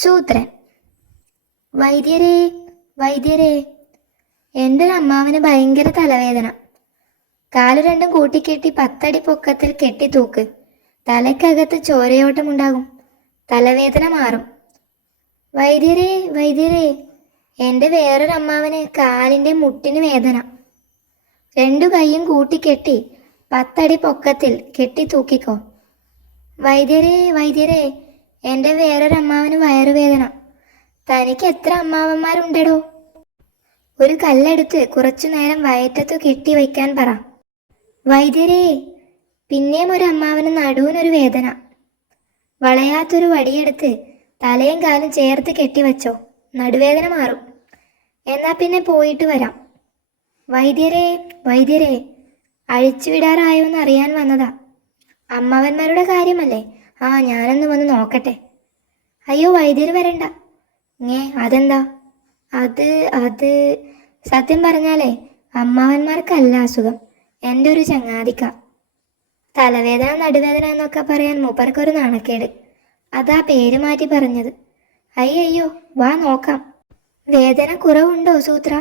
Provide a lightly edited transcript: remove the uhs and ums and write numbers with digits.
ശൂദ്രൻ. വൈദ്യരേ, വൈദ്യരേ, എൻ്റെ ഒരു അമ്മാവന് ഭയങ്കര തലവേദന. കാല് രണ്ടും കൂട്ടിക്കെട്ടി 10 അടി പൊക്കത്തിൽ കെട്ടി തൂക്ക്. തലയ്ക്കകത്ത് ചോരയോട്ടമുണ്ടാകും. തലവേദന മാറും. വൈദ്യരേ, വൈദ്യരേ, എൻ്റെ വേറൊരു അമ്മാവന് കാലിൻ്റെ മുട്ടിന് വേദന. 2 കൈയും കൂട്ടിക്കെട്ടി 10 അടി പൊക്കത്തിൽ കെട്ടി തൂക്കിക്കോ. വൈദ്യരേ, വൈദ്യരേ, എൻ്റെ വേറൊരു അമ്മാവന് വയറുവേദന. തനിക്ക് എത്ര അമ്മാവന്മാരുണ്ടെടോ? ഒരു കല്ലെടുത്ത് കുറച്ചു നേരം വയറ്റത്തു കെട്ടി വയ്ക്കാൻ പറ. വൈദ്യരേ, പിന്നെയും ഒരു അമ്മാവന് നടുവിനൊരു വേദന. വളയാത്തൊരു വടിയെടുത്ത് തലയും കാലും ചേർത്ത് കെട്ടിവച്ചോ, നടുവേദന മാറും. എന്നാ പിന്നെ പോയിട്ട് വരാം. വൈദ്യരേ, വൈദ്യരേ, അഴിച്ചുവിടാറായോന്ന് അറിയാൻ വന്നതാ. അമ്മാവന്മാരുടെ കാര്യമല്ലേ? ഞാനൊന്ന് വന്ന് നോക്കട്ടെ. അയ്യോ, വൈദ്യര് വരണ്ട. അതെന്താ? അത് സത്യം പറഞ്ഞാലേ അമ്മാവന്മാർക്കല്ല അസുഖം, എൻ്റെ ഒരു ചങ്ങാതിക്ക. തലവേദന നടുവേദന എന്നൊക്കെ പറയാൻ മൂപ്പർക്കൊരു നാണക്കേട്. അതാ പേര് മാറ്റി പറഞ്ഞത്. അയ്യോ, വാ നോക്കാം. വേദന കുറവുണ്ടോ സൂത്ര?